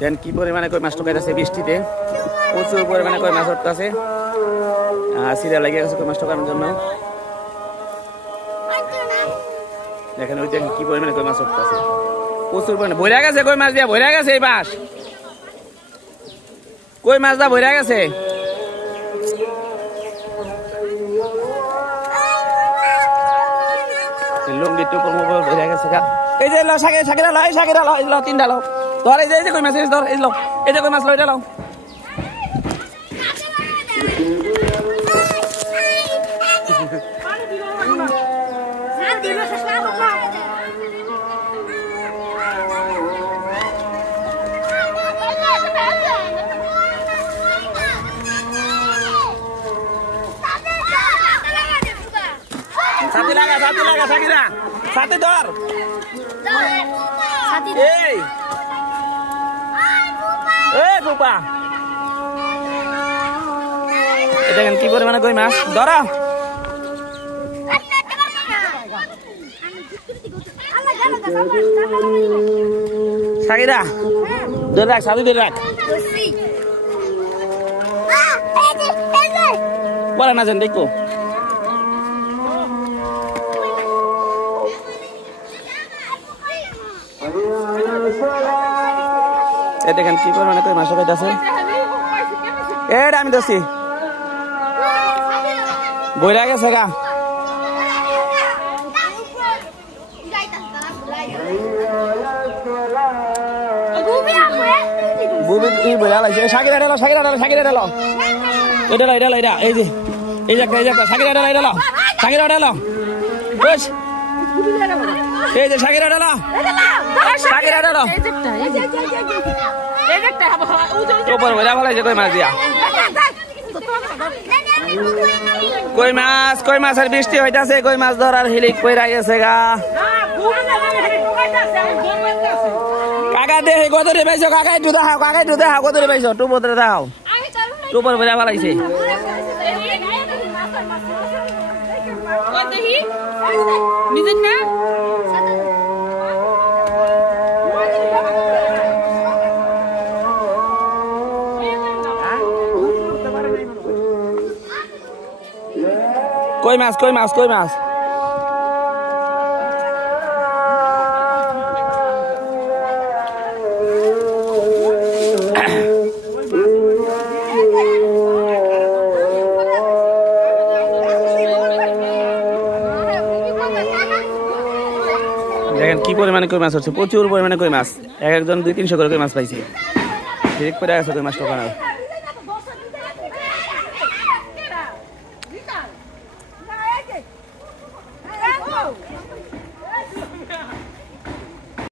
দেন কি পরিমাণে কই মাছ ঢোকাইতেছে বৃষ্টিতে, প্রচুর পরিমাণে কই মাছ উঠতেছে। সিরিয়াল লেগে গেছে কই মাছ ঢোকানোর জন্য। দেখেন ওই দেখেন কি পরিমাণে কই মাছ উঠতেছে, প্রচুর পরিমাণে ভরে গেছে কই মাছ দিয়া, ভরে গেছে এই বাস কই মাছ দা ভরে গেছে। লুঙ্গি টুকুর মুকুর ভরে গেছে গা। এই যে সাকিরা লো, এই সাকিরা লো, এই লো তিনটা লো ধর, এই যে কই মাছ ধর, এই লো এই যে কই মাছ লো, এটা লো। সাথে লাগা সাকিরা, সাথে ধর। এই পুপা দেখেন কি পরিমাণে কই মাছ ধরা। সাকিরা ধরে রাখ, সাথে ধরে রাখ, বলে না যেন দেখো। দেখেন কি পরিমাণে কই মাছ পাইতেছে। এটা আমি ধরছি, বইরা গেছে গা। বুবি কি বইরা লাগছে। সাকিরা ঢালো, সাকিরা ঢালো, সাকিরা ঢালো, এটা লো, এটা লো, এটা এই যে এই যে সাকিরা ঢালো, এটা লো, সাকিরা ঢালো, বস এই যে সাকিরা ঢালো, সাকিরা ঢালো। উপর বইরা ফেলাইছে কই মাছ দিয়া। কই মাছের বৃষ্টি হইতাছে, কই মাছ ধরার হিলিক পইরা গেছে গা। কাকা দেহে কতরে পাইছো, কাকাই একটু দেখাও, কাকাই একটু দেখাও কতরে পাইছো, টুপরে দেখাও, টুপর বইরা ফেলাইছে। কই মাছ, কই মাছ, কই মাছ। দেখেন কি পরিমাণে কই মাছ হচ্ছে, প্রচুর পরিমাণে কই মাছ, একজন 200-300 করে কই মাছ পাইছে। ঠিক করে আছে কই মাছ ঢোকানো।